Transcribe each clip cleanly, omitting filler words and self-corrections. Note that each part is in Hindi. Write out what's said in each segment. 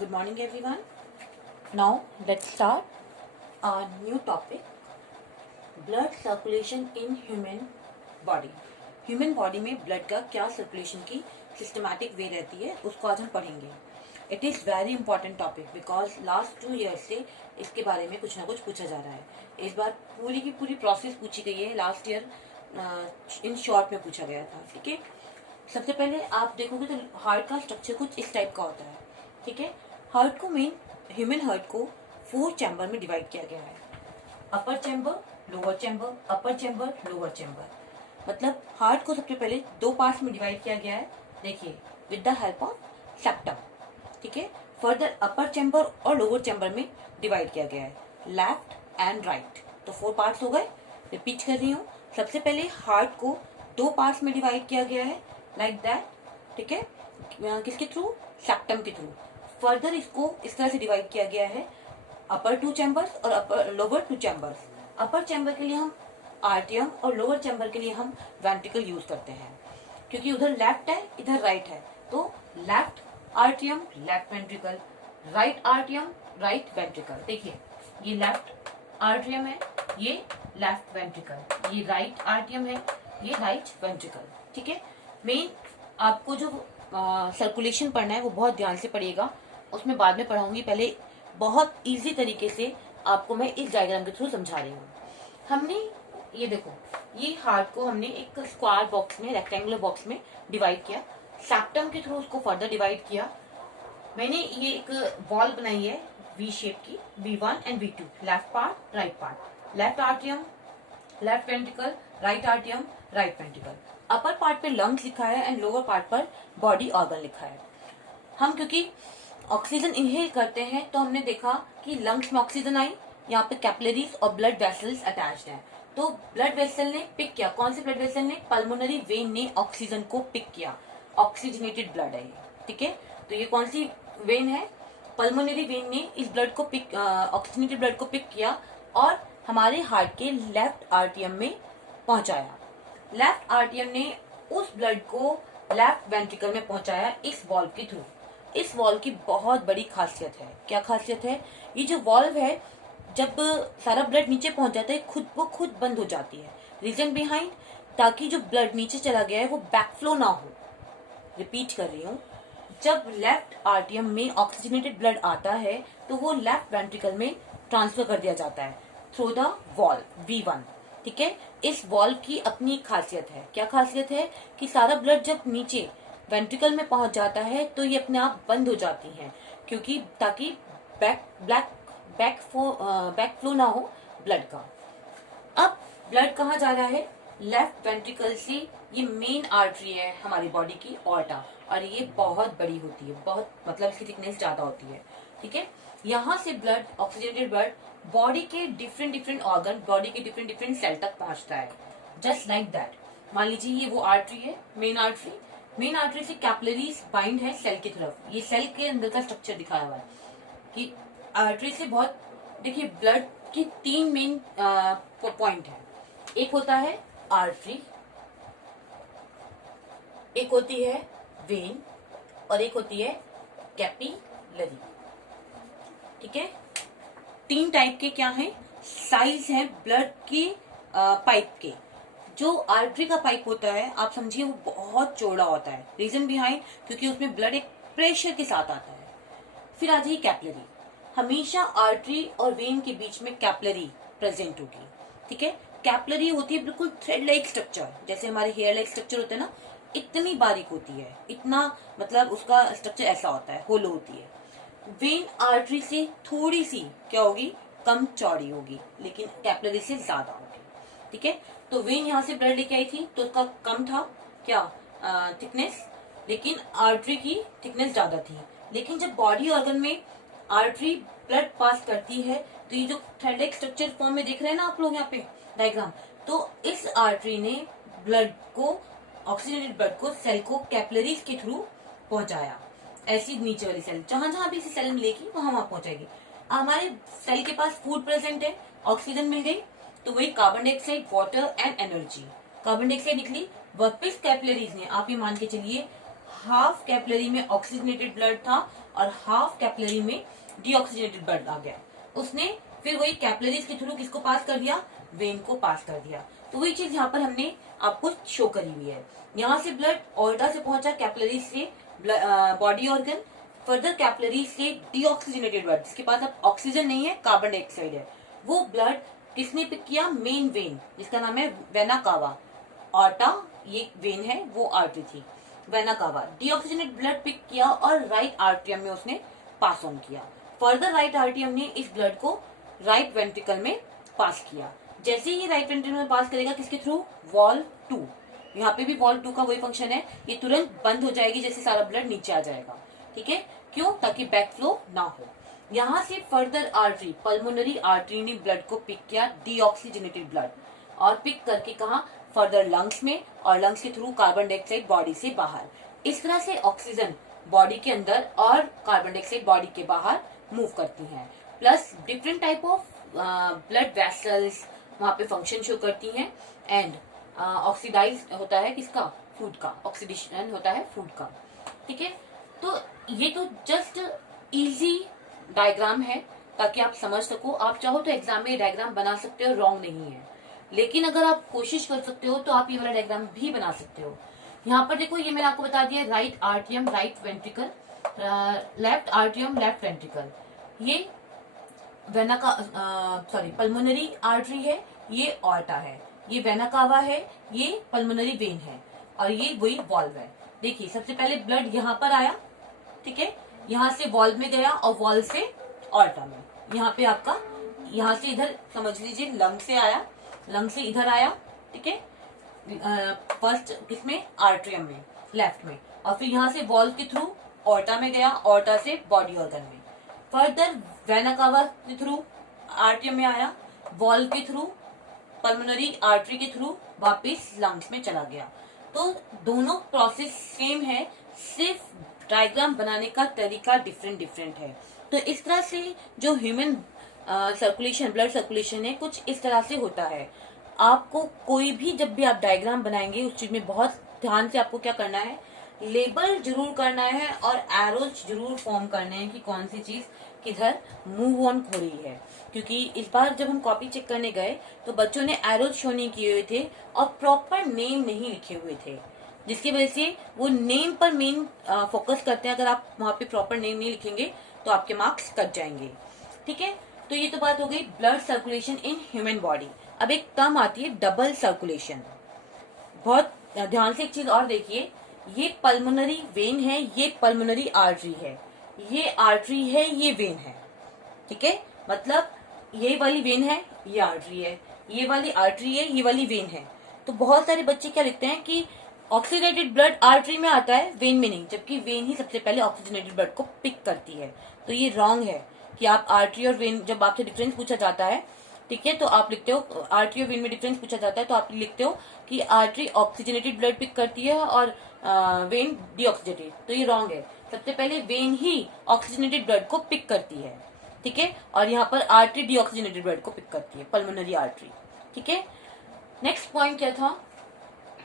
Good morning, everyone. Now, let's start our new topic, blood circulation in human body. Human body में ब्लड का क्या सर्कुलेशन की सिस्टमैटिक वे रहती है उसको आज हम पढ़ेंगे. It is very important topic because last 2 years से इसके बारे में कुछ ना कुछ पूछा जा रहा है. इस बार पूरी की पूरी प्रोसेस पूछी गई है. लास्ट ईयर इन शॉर्ट में पूछा गया था. ठीक है, सबसे पहले आप देखोगे तो हार्ट का स्ट्रक्चर कुछ इस टाइप का होता है. ठीक है, हार्ट को ह्यूमन हार्ट को 4 चैम्बर में डिवाइड किया गया है. अपर चैम्बर, लोअर चैम्बर, अपर चैम्बर, लोअर चैम्बर. मतलब हार्ट को सबसे पहले 2 पार्ट्स में डिवाइड किया गया है. देखिए, with the help of septum. ठीक है, फर्दर अपर चैम्बर और लोअर चैम्बर में डिवाइड किया गया है, लेफ्ट एंड राइट. तो 4 पार्ट्स हो गए. रिपीट कर रही हूँ. सबसे पहले हार्ट को 2 पार्ट्स में डिवाइड किया गया है, लाइक दैट. ठीक है, किसके थ्रू? सेप्टम के थ्रू. फर्दर इसको इस तरह से डिवाइड किया गया है, अपर 2 चैम्बर्स और लोअर 2 चैम्बर्स. अपर चैम्बर के लिए हम आर्टियम और लोअर चैम्बर के लिए हम वेंट्रिकल यूज करते हैं, क्योंकि उधर लेफ्ट है इधर राइट है. तो left आर्टियम left ventricle, right आर्टियम right ventricle. देखिए, ये लेफ्ट आर्टियम है, ये लेफ्ट वेंट्रिकल, ये राइट आर्टियम है, ये राइट वेंट्रिकल. ठीक है, मेन आपको जो सर्कुलेशन पढ़ना है वो बहुत ध्यान से पढ़िएगा. उसमें बाद में पढ़ाऊंगी. पहले बहुत इजी तरीके से आपको मैं इस डायग्राम के थ्रू समझा रही हूँ. हमने ये देखो, ये हार्ट को हमने एक स्क्वायर बॉक्स में, रेक्टेंगुलर बॉक्स में डिवाइड किया. सेप्टम के थ्रू उसको फर्दर डिवाइड किया. मैंने ये एक वॉल बनाई है वी शेप की, V1 and V2, left part right part. Left आर्टियम left ventricle, right आर्टियम right ventricle. Upper part पे लंग्स लिखा है एंड लोअर पार्ट पर बॉडी ऑर्गन लिखा है. हम क्योंकि ऑक्सीजन इनहेल करते हैं तो हमने देखा कि लंग्स में ऑक्सीजन आई, यहाँ पे कैपिलरीज और ब्लड वेसल्स अटैच्ड हैं. तो ब्लड वेसल ने पिक किया. कौन से ब्लड वेसल ने? पल्मोनरी वेन ने ऑक्सीजन को पिक किया. ऑक्सीजनेटेड ब्लड है ये. ठीक है, तो ये कौन सी वेन है? पल्मोनरी वेन ने इस ब्लड को पिक, ऑक्सीजनेटेड ब्लड को पिक किया और हमारे हार्ट के लेफ्ट आर्टियम में पहुंचाया. लेफ्ट आर्टियम ने उस ब्लड को लेफ्ट वेंट्रिकल में पहुंचाया इस वॉल्व के थ्रू. इस वॉल्व की बहुत बड़ी खासियत है. क्या खासियत है? ये जो वॉल्व है, जब सारा ब्लड नीचे पहुंच जाता है खुद बंद हो जाती है. रीजन बिहाइंड, ताकि जो ब्लड नीचे चला गया है वो बैकफ्लो ना हो. रिपीट कर रही हूँ, जब लेफ्ट आर्टियम में ऑक्सीजनेटेड ब्लड आता है तो वो लेफ्ट वेंट्रिकल में ट्रांसफर कर दिया जाता है थ्रू द वॉल्व V1. ठीक है, इस वॉल्व की अपनी खासियत है. क्या खासियत है? कि सारा ब्लड जब नीचे वेंट्रिकल में पहुंच जाता है तो ये अपने आप बंद हो जाती हैं, क्योंकि ताकि बैक फ्लो ना हो ब्लड का. अब ब्लड कहाँ जा रहा है? लेफ्ट वेंट्रिकल से. ये मेन आर्टरी है हमारी बॉडी की, ऑर्टा, और ये बहुत बड़ी होती है, बहुत मतलब इसकी थिकनेस ज्यादा होती है. ठीक है, यहाँ से ब्लड, ऑक्सीजनेटेड ब्लड बॉडी के डिफरेंट ऑर्गन, बॉडी के डिफरेंट सेल तक पहुंचता है. Just like that. मान लीजिए ये वो आर्टरी है, मेन आर्टरी. मेन आर्टरी से कैपिलरीज बाइंड है सेल की तरफ. ये सेल के अंदर का स्ट्रक्चर दिखाया हुआ है कि आर्टरी से बहुत. देखिए, ब्लड की 3 मेन पॉइंट है. एक होता है आर्टरी, एक होती है वेन और एक होती है कैपिलरी. ठीक है, 3 टाइप के क्या हैं? साइज है ब्लड की पाइप के. जो आर्टरी का पाइप होता है, आप समझिए, वो बहुत चौड़ा होता है. रीजन बिहाइंड, क्योंकि उसमें ब्लड एक प्रेशर के साथ आता है. फिर आ जाइए कैपिलरी. हमेशा आर्टरी और वेन के बीच में कैपिलरी प्रेजेंट होगी. ठीक है, कैपिलरी होती है बिल्कुल थ्रेड लाइक स्ट्रक्चर, जैसे हमारे हेयर लाइक स्ट्रक्चर होता है ना, इतनी बारीक होती है. इतना मतलब उसका स्ट्रक्चर ऐसा होता है, होलो होती है. वेन आर्टरी से थोड़ी सी क्या होगी? कम चौड़ी होगी, लेकिन कैपिलरी से ज्यादा होगी. ठीक है, तो वेन यहाँ से ब्लड लेके आई थी तो उसका कम था क्या थिकनेस, लेकिन आर्टरी की थिकनेस ज्यादा थी. लेकिन जब बॉडी ऑर्गन में आर्टरी ब्लड पास करती है तो ये जो थ्रेड स्ट्रक्चर फॉर्म में देख रहे हैं ना आप लोग यहाँ पे डायग्राम, तो इस आर्टरी ने ब्लड को, ऑक्सीजनेटेड ब्लड को, सेल को कैपिलरीज के थ्रू पहुंचाया. ऐसी नीचे वाली सेल जहां जहां भी इसी सेल मिलेगी वहां पहुंचाएगी. हमारे सेल के पास फूड प्रेजेंट है, ऑक्सीजन मिल गई, तो वही carbon dioxide, water and energy. Carbon dioxide निकली, वापिस कैपिलरीज ने, आप ये मान के चलिए, हाफ कैपिलरी में ऑक्सीजनेटेड ब्लड था और हाफ कैपिलरी में डीऑक्सीजनेटेड ब्लड आ गया। उसने फिर वही कैपिलरीज के थ्रू किसको पास कर दिया, वेन को पास कर दिया। तो वही चीज यहाँ पर हमने आपको शो करी हुई है। यहाँ से ब्लड ऑर्टा से पहुंचा कैपिलरीज से बॉडी ऑर्गन, फर्दर कैपिलरी से डीऑक्सीजनेटेड ब्लड जिसके पास अब ऑक्सीजन नहीं है, कार्बन डाइऑक्साइड है, वो ब्लड किसने पिक किया, मेन वेन जिसका नाम है वेना कावा। ऑर्टा ये वेन है, वो आर्टरी थी, vena cava. Deoxygenated blood pick किया और राइट आर्टरियम में उसने पास ऑन किया। फर्दर राइट आर्टरियम ने इस ब्लड को राइट वेंट्रिकल में पास किया। जैसे ही राइट वेंट्रिकल में पास करेगा, किसके थ्रू, वॉल्व 2। यहाँ पे भी वॉल्व 2 का वही फंक्शन है, ये तुरंत बंद हो जाएगी जैसे सारा ब्लड नीचे आ जाएगा। ठीक है, क्यों, ताकि बैक फ्लो ना हो। यहाँ से फर्दर आर्टरी, पल्मोनरी आर्टरी ने ब्लड को पिक किया, डीऑक्सीजनेटेड ब्लड, और पिक करके कहा फर्दर लंग्स में, और लंग्स के थ्रू कार्बन डाइऑक्साइड बॉडी से बाहर। इस तरह से ऑक्सीजन बॉडी के अंदर और कार्बन डाइऑक्साइड बॉडी के बाहर मूव करती हैं। Plus different type of blood vessels वहां पे फंक्शन शो करती हैं। एंड ऑक्सीडाइज होता है किसका, फूड का, ऑक्सीडेशन होता है फूड का। ठीक है, तो ये तो जस्ट इजी डायग्राम है ताकि आप समझ सको। आप चाहो तो एग्जाम में डायग्राम बना सकते हो, रॉन्ग नहीं है, लेकिन अगर आप कोशिश कर सकते हो तो आप ये वाला डायग्राम भी बना सकते हो। यहाँ पर देखो, ये मैंने आपको बता दिया, right आर्टियम right ventricle, left आर्टियम left ventricle. ये वेना का सॉरी पल्मोनरी आर्टरी है, ये ऑर्टा है, ये वेना कावा है, ये पल्मोनरी वेन है, और ये वही वॉल्व है। देखिए, सबसे पहले ब्लड यहाँ पर आया, ठीक है, यहाँ से वॉल्व में गया और वॉल्व से ऑर्टा में। यहाँ पे आपका, यहाँ से इधर समझ लीजिए लंग से आया, लंग से इधर आया, ठीक है, फर्स्ट किसमें, आर्ट्रियम में, लेफ्ट में, और फिर यहाँ से वॉल्व के थ्रू ऑर्टा में गया, ऑर्टा से बॉडी ऑर्गन में, फर्दर वेना कावा के थ्रू आर्ट्रियम में आया, वॉल्व के थ्रू पल्मोनरी आर्टरी के थ्रू वापस लंग्स में चला गया। तो दोनों प्रोसेस सेम है, सिर्फ डायग्राम बनाने का तरीका डिफरेंट डिफरेंट है। तो इस तरह से जो ह्यूमन सर्कुलेशन, ब्लड सर्कुलेशन है, कुछ इस तरह से होता है। आपको कोई भी जब भी आप डायग्राम बनाएंगे, उस चीज में बहुत ध्यान से आपको क्या करना है, लेबल जरूर करना है और एरोज जरूर फॉर्म करने हैं कि कौन सी चीज किधर मूव ऑन हो रही है। क्योंकि इस बार जब हम कॉपी चेक करने गए तो बच्चों ने एरोज शो नहीं किए हुए थे और प्रॉपर नेम नहीं लिखे हुए थे, जिसकी वजह से वो नेम पर मेन फोकस करते हैं। अगर आप वहां पे प्रॉपर नेम नहीं लिखेंगे तो आपके मार्क्स कट जाएंगे। ठीक है, तो ये तो बात हो गई blood circulation in human body. अब एक टर्म आती है डबल सर्कुलेशन। बहुत ध्यान से एक चीज और देखिए, ये पल्मोनरी वेन है, ये पल्मोनरी आर्टरी है, ये आर्टरी है, ये वेन है। ठीक है, मतलब ये वाली वेन है, ये आर्टरी है, ये वाली आर्टरी है, ये वाली वेन है। तो बहुत सारे बच्चे क्या लिखते हैं कि ऑक्सीजनेटेड ब्लड आर्टरी में आता है, वेन में नहीं, जबकि वेन ही सबसे पहले ऑक्सीजनेटेड ब्लड को पिक करती है। तो ये रॉन्ग है कि आप आर्टरी और वेन, जब आपसे डिफरेंस पूछा जाता है, ठीक है, तो आप लिखते हो आर्टरी और वेन में डिफरेंस पूछा जाता है तो आप लिखते हो कि आर्टरी ऑक्सीजनेटेड ब्लड पिक करती है और वेन डीऑक्सीजनेटेड। तो ये रॉन्ग है, सबसे पहले वेन ही ऑक्सीजनेटेड ब्लड को पिक करती है। ठीक है, और यहाँ पर आर्टरी डीऑक्सीजनेटेड ब्लड को पिक करती है, पल्मोनरी आर्टरी। ठीक है, नेक्स्ट पॉइंट क्या था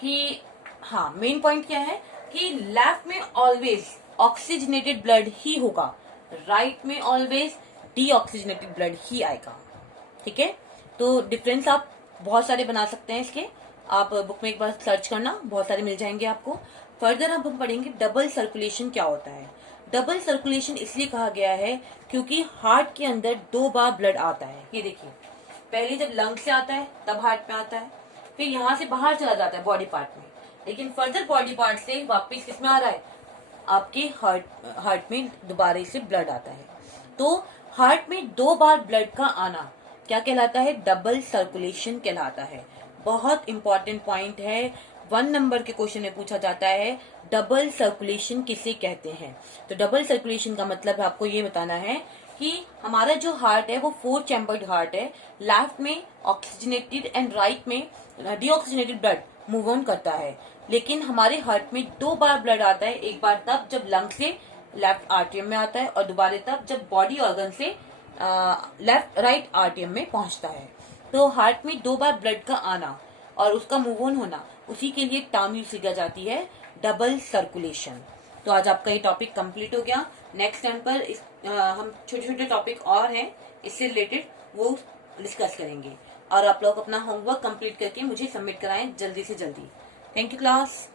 कि हाँ, मेन पॉइंट क्या है कि लेफ्ट में ऑलवेज ऑक्सीजनेटेड ब्लड ही होगा, राइट में ऑलवेज डीऑक्सीजनेटेड ब्लड ही आएगा। ठीक है, तो डिफरेंस आप बहुत सारे बना सकते हैं इसके, आप बुक में एक बार सर्च करना, बहुत सारे मिल जाएंगे आपको। फर्दर अब हम पढ़ेंगे डबल सर्कुलेशन क्या होता है। डबल सर्कुलेशन इसलिए कहा गया है क्योंकि हार्ट के अंदर 2 बार ब्लड आता है। ये देखिए, पहले जब लंग से आता है तब हार्ट में आता है, फिर यहाँ से बाहर चला जाता है बॉडी पार्ट में, लेकिन फर्दर बॉडी पार्ट से वापिस किसमें आ रहा है, आपके हार्ट में दोबारा से ब्लड आता है। तो हार्ट में 2 बार ब्लड का आना क्या कहलाता है, डबल सर्कुलेशन कहलाता है। बहुत इंपॉर्टेंट पॉइंट है, 1 नंबर के क्वेश्चन में पूछा जाता है डबल सर्कुलेशन किसे कहते हैं। तो डबल सर्कुलेशन का मतलब आपको ये बताना है कि हमारा जो हार्ट है वो 4 चैम्बर्ड हार्ट है, लेफ्ट में ऑक्सीजनेटेड एंड राइट में डीऑक्सीजनेटेड ब्लड मूव ऑन करता है, लेकिन हमारे हार्ट में 2 बार ब्लड आता है। एक बार तब जब लंग से लेफ्ट आर्टियम में आता है और दोबारा तब जब बॉडी ऑर्गन से लेफ्ट राइट आर्टियम में पहुंचता है। तो हार्ट में 2 बार ब्लड का आना और उसका मूव ऑन होना, उसी के लिए टर्म यूज की जाती है डबल सर्कुलेशन। तो आज आपका ये टॉपिक कंप्लीट हो गया। नेक्स्ट टाइम पर हम छोटे छोटे टॉपिक और हैं इससे रिलेटेड, वो डिस्कस करेंगे। और आप लोग अपना होमवर्क कंप्लीट करके मुझे सबमिट कराएं जल्दी से जल्दी। Thank you class.